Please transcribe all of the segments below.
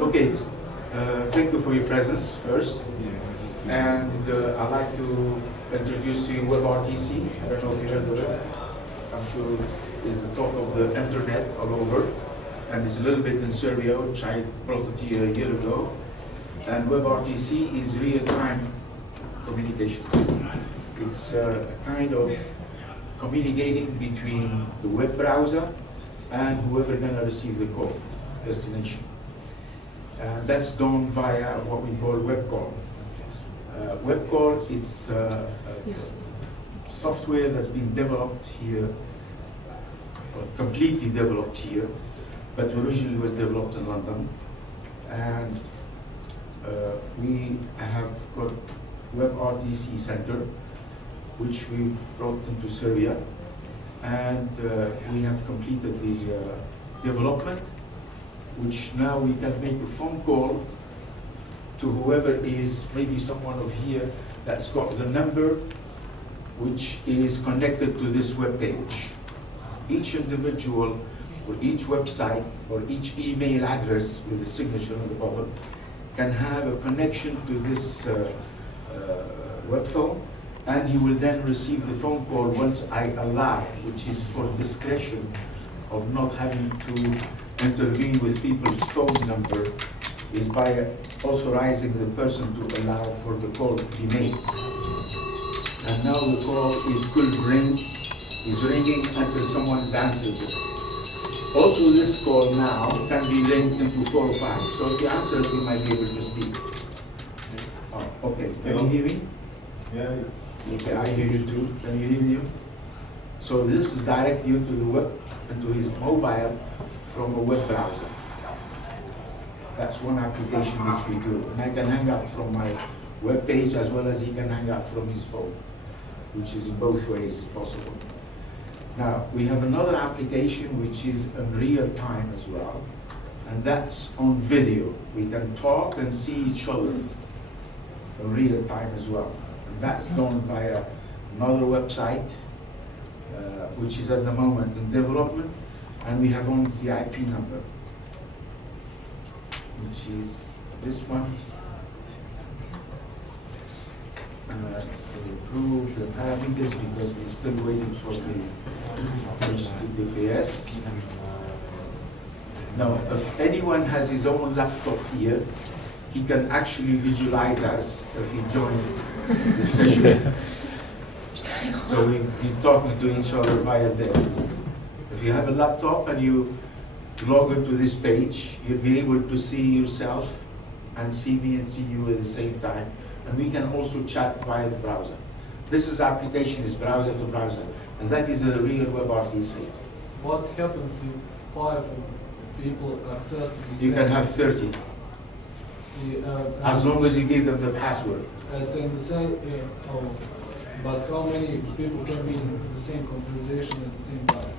Okay, thank you for your presence first. And I'd like to introduce to you WebRTC. I don't know if you heard of it. I'm sure it's the talk of the internet all over. And it's a little bit in Serbia, which I brought it to you a year ago. And WebRTC is real-time communication. It's a kind of communicating between the web browser and whoever gonna receive the call, destination. And that's done via what we call Webcall. Webcall is software that's been developed here, or completely developed here, but originally was developed in London. And we have got WebRTC Center, which we brought into Serbia. And we have completed the development, which now we can make a phone call to whoever is, maybe someone of here that's got the number which is connected to this web page. Each individual or each website or each email address with a signature on the bottom can have a connection to this web phone, and he will then receive the phone call once I allow, which is for discretion of not having to intervene with people's phone number, is by authorizing the person to allow for the call to be made. And now the call could ring, is ringing until someone answers it. Also, this call now can be linked into 405. So if you answer it, you might be able to speak. Oh, okay. Can you hear me? Yeah. Okay, I hear you too. Can you hear me? So this is directly into the web, into his mobile from a web browser. That's one application which we do. And I can hang up from my web page as well as he can hang up from his phone, which is in both ways is possible. Now, we have another application which is in real time as well, and that's on video. We can talk and see each other in real time as well. And that's done via another website, which is at the moment in development, and we have only the IP number, which is this one. We approve the parameters because we're still waiting for the HTTPS. Now, if anyone has his own laptop here, he can actually visualize us if he joined the session. So we're talking to each other via this. If you have a laptop and you log into this page, you'll be able to see yourself and see me and see you at the same time. And we can also chat via the browser. This application is browser to browser, and that is a real WebRTC. What happens if 5 people access to the You can have 30, as long as you give them the password. And the same, but how many people can be in the same conversation at the same time?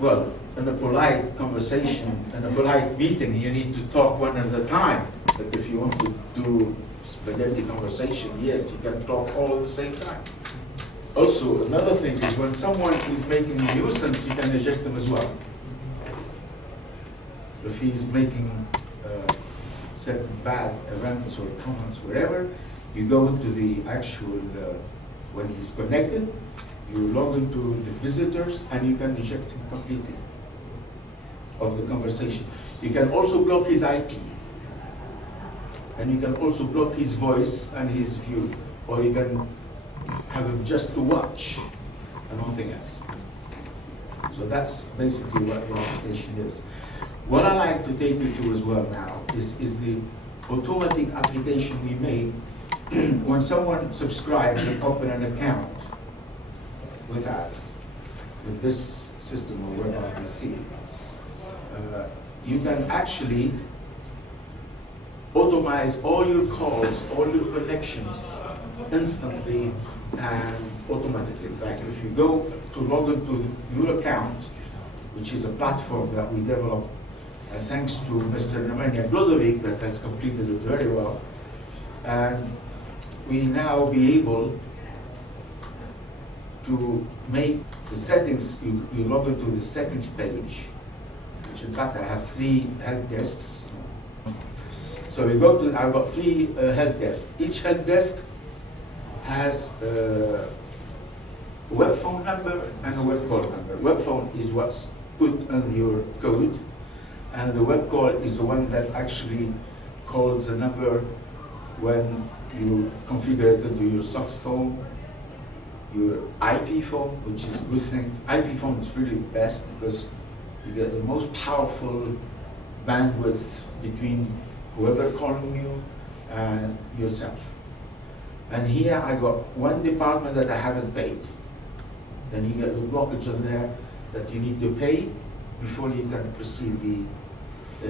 Well, in a polite conversation, in a polite meeting, you need to talk one at a time. But if you want to do spaghetti conversation, yes, you can talk all at the same time. Also, another thing is when someone is making a nuisance, you can eject them as well. If he's making certain bad events or comments, wherever, you go into the actual, when he's connected, you log into the visitors and you can eject him completely of the conversation. You can also block his IP. And you can also block his voice and his view. Or you can have him just to watch and nothing else. So that's basically what the application is. What I like to take you to as well now is the automatic application we made when someone subscribes and open an account with us, with this system of WebRTC. You can actually automate all your calls, all your connections instantly and automatically. Like if you go to log into your account, which is a platform that we developed thanks to Mr. Nemanja Glodovic that has completed it very well, and we now be able to make the settings, you log into the settings page, which in fact I have 3 help desks So we go to, I've got 3 help desks. Each help desk has a web phone number and a web call number. Web phone is what's put on your code, and the web call is the one that actually calls the number when you configure it into your soft phone, your IP phone, which is a good thing. IP phone is really the best because you get the most powerful bandwidth between whoever calling you and yourself. And here I got one department that I haven't paid. Then you get the blockage on there that you need to pay before you can proceed the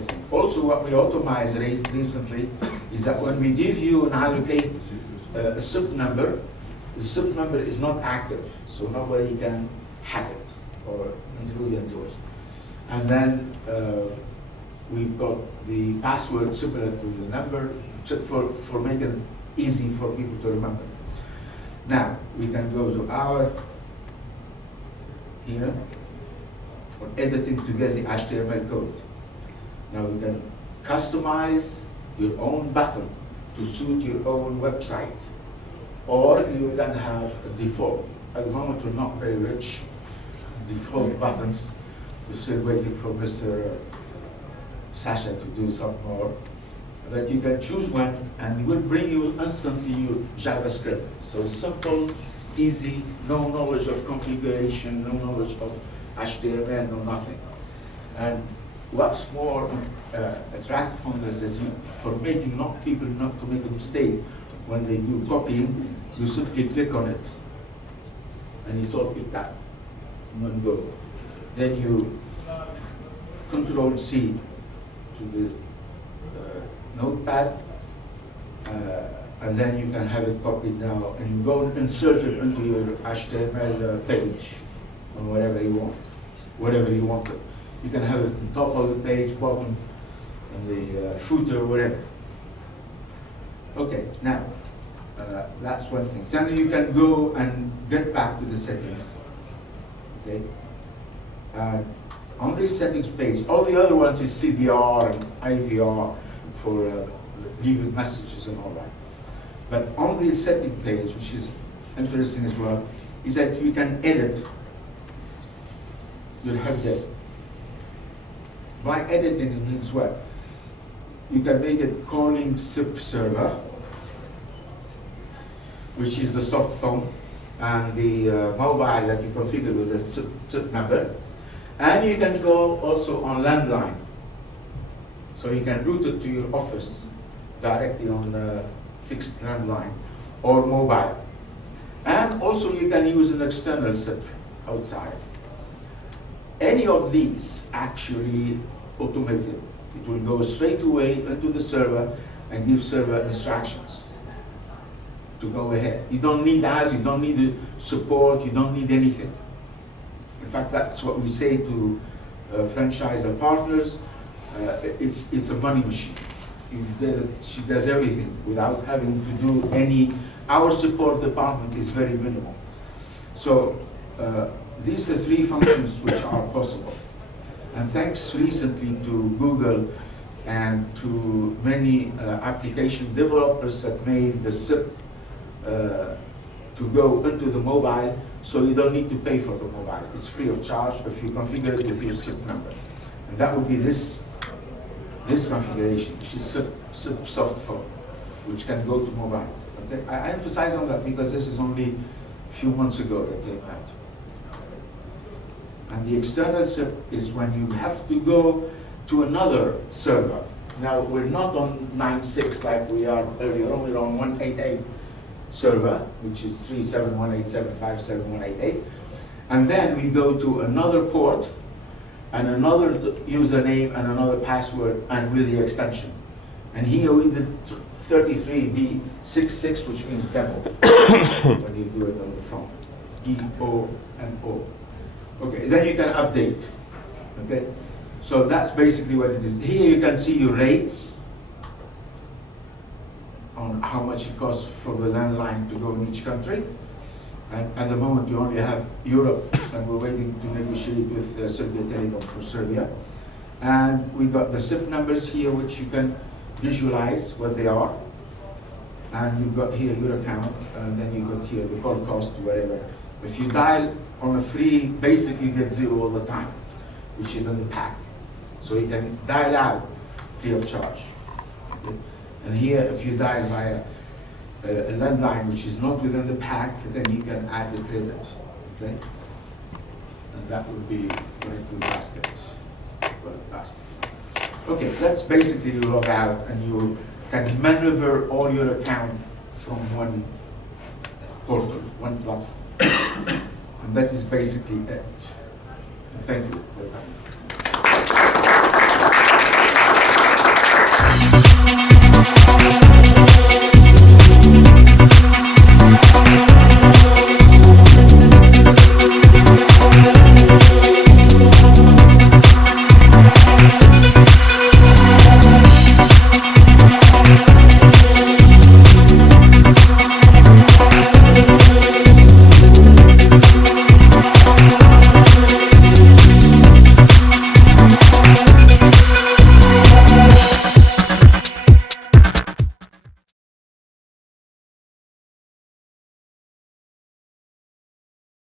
thing. Also, what we automized recently is that when we give you and allocate a SIP number, the SIP number is not active, so nobody can hack it or intrude into it. And then we've got the password similar to the number for making it easy for people to remember. Now, we can go to our, here, for editing to get the HTML code. Now we can customize your own button to suit your own website, or you can have a default. At the moment, we're not very rich. Default buttons. We're still waiting for Mr. Sasha to do some more. But you can choose one, and it will bring you instantly your JavaScript. So simple, easy, no knowledge of configuration, no knowledge of HTML, no nothing. And what's more attractive on this is for making people not to make a mistake when they do copying, you simply click on it, and it's all picked up in one go. Then you Control-C to the notepad, and then you can have it copied now, and you go and insert it into your HTML page, or whatever you want it. You can have it on top of the page, bottom, and the footer, whatever. Okay, now, that's one thing. Then you can go and get back to the settings. Okay? On this settings page, all the other ones is CDR and IVR for leaving messages and all that. But on the settings page, which is interesting as well, is that you can edit your help desk. By editing, it means what? You can make it calling SIP server, which is the soft phone, and the mobile that you configure with the SIP number. And you can go also on landline. So you can route it to your office directly on a fixed landline or mobile. And also you can use an external SIP outside. Any of these actually automated. It will go straight away into the server and give server instructions to go ahead. You don't need us, you don't need support, you don't need anything. In fact, that's what we say to franchisor partners. It's a money machine. She does everything without having to do any. Our support department is very minimal. So these are 3 functions which are possible. And thanks recently to Google and to many application developers that made the SIP to go into the mobile, so you don't need to pay for the mobile. It's free of charge if you configure it with your SIP number. And that would be this configuration, which is SIP soft phone, which can go to mobile. Okay? I emphasize on that because this is only a few months ago that came out. And the external SIP is when you have to go to another server. Now, we're not on 9.6 like we are earlier, only on 188 server, which is 3718757.188. And then we go to another port and another username and another password and with the extension. And here we did 33B66, which means demo, when you do it on the phone. D-O-M-O. Okay, then you can update. Okay, so that's basically what it is. Here you can see your rates on how much it costs for the landline to go in each country. And at the moment, you only have Europe, and we're waiting to negotiate with Serbia Telecom for Serbia. And we got the SIP numbers here, which you can visualize what they are. And you've got here your account, and then you got here the call cost, whatever. If you dial on a free, basically you get 0 all the time, which is on the pack. So you can dial out free of charge. Okay? And here, if you dial via a landline, which is not within the pack, then you can add the credit. Okay? And that would be going to basket. Well, basket. Okay, that's basically you log out and you can maneuver all your account from one portal, one platform. And that is basically it. Thank you for your time.